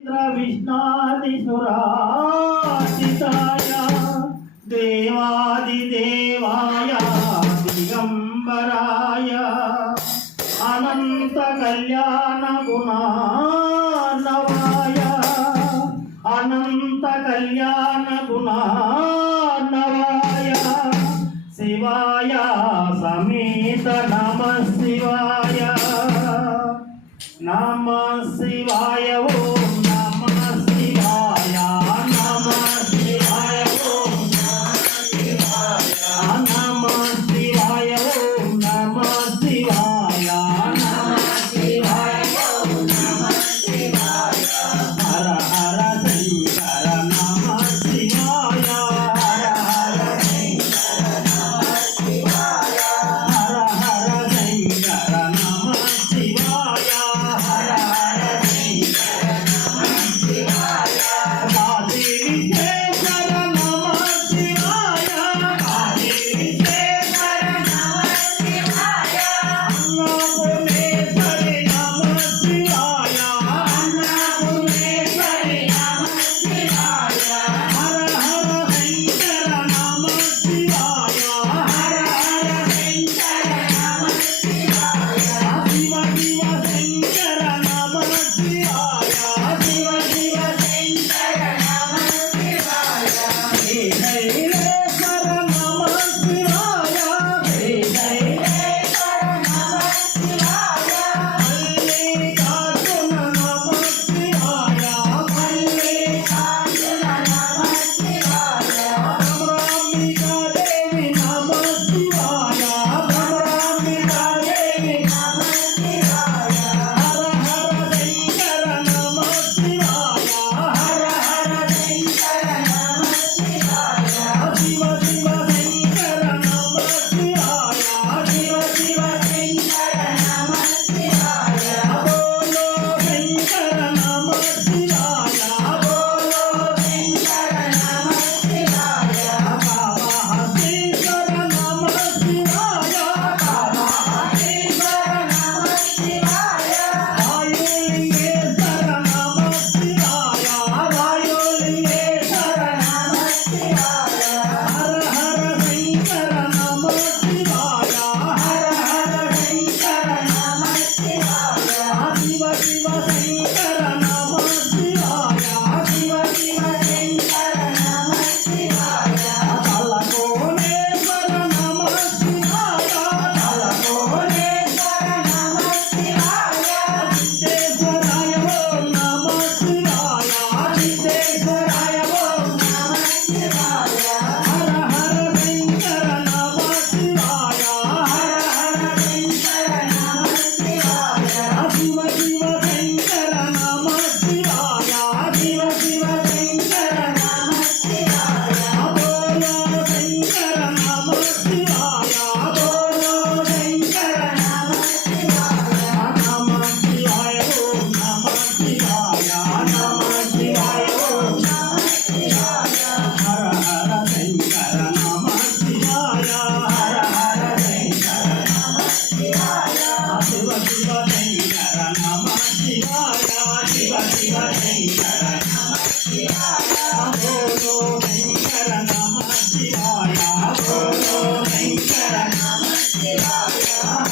विष्णादिसुरार्चिताय देवादिदेवाय दिगंबराय अनंत कल्याण गुणार्णवाय अनंत कल्याण गुणार्णवाय शिवाय समेत नमः शिवाय नमः शिवाय ओम नमः शिवाय नमः शिवाय ओम नमः शिवाय ओम नमः शिवाय नमः शिवाय ओम नमः शिवाय हर हर शंकर नमः शिवाय हर हर शंकर नमः शिवाय हर हर शंकर नमः शिवाय हर हर शंकर नमः शिवाय काशी विश्वेश्वर नमः शिवाय काशी विश्वेश्वर नमः शिवाय अन्नपूर्णेश्वरी नमः शिवाय अन्नपूर्णेश्वरी नमः शिवाय हर हर शंकर नमः शिवाय हर हर शंकर नमः शिवाय शिव शिव शंकर नमः शिवाय शिव शिव शंकर नमः शिवाय हे शैलेश्वर नमः शिवाय हे शैलेश्वर नमः शिवाय मल्लिकार्जुन नमः शिवाय मल्लिकार्जुन नमः शिवाय भ्रमराम्बिका देवी नमः शिवाय भ्रमराम्बिका देवी नमः शिवाय हर हर शंकर नमः शिवाय हर हर शंकर नमः शिवाय शिव शिव शंकर नमः शिवाय शिव शिव शंकर नमः शिवाय बोलो शंकर नमः शिवाय बोलो शंकर नमः शिवाय बाबा हसीश्वर नमः शिवाय बाबा हसीश्वर नमः शिवाय वायुलिंगेश्वर नमः शिवाय वायुलिंगेश्वर नमः शिवाय हर हर शंकर नमः शिवाय हर हर शंकर नमः शिवाय शिव शिव शंकर नमः शिवाय शिव शिव शंकर नमः शिवाय तलकोनेश्वर नमः शिवाय तलकोनेश्वर नमः शिवाय सिद्धेश्वराय ओम नमः शिवाय सिद्धेश्वराय ओम नमः शिवाय हर हर शंकर नमः शिवाय हर हर शंकर नमः शिवाय शिव शिव शंकर नमः शिवाय शिव शिव शंकर नमः शिवाय बोलो शंकर नमः शिवाय बोलो शंकर नमः शिवाय नमः शिवाय ओम नमः शिवाय नमः शिवाय ओम नमः शिवाय हर हर शंकर नमः शिवाय हर हर शंकर नमः शिवाय शिव शिव शंकर नमः शिवाय शिव शिव शंकर नमः शिवाय बोलो शंकर नमः शिवाय बोलो शंकर नमः शिवाय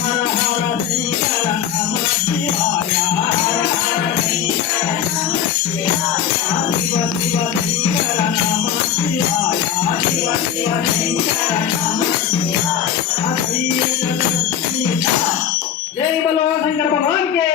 हर हर शंकर नमः शिवाय हर हर शंकर नमः शिवाय शिव शिव शंकर नमः शिवाय शिव शिव शंकर नमः शिवाय जय बोलो शंकर भगवान के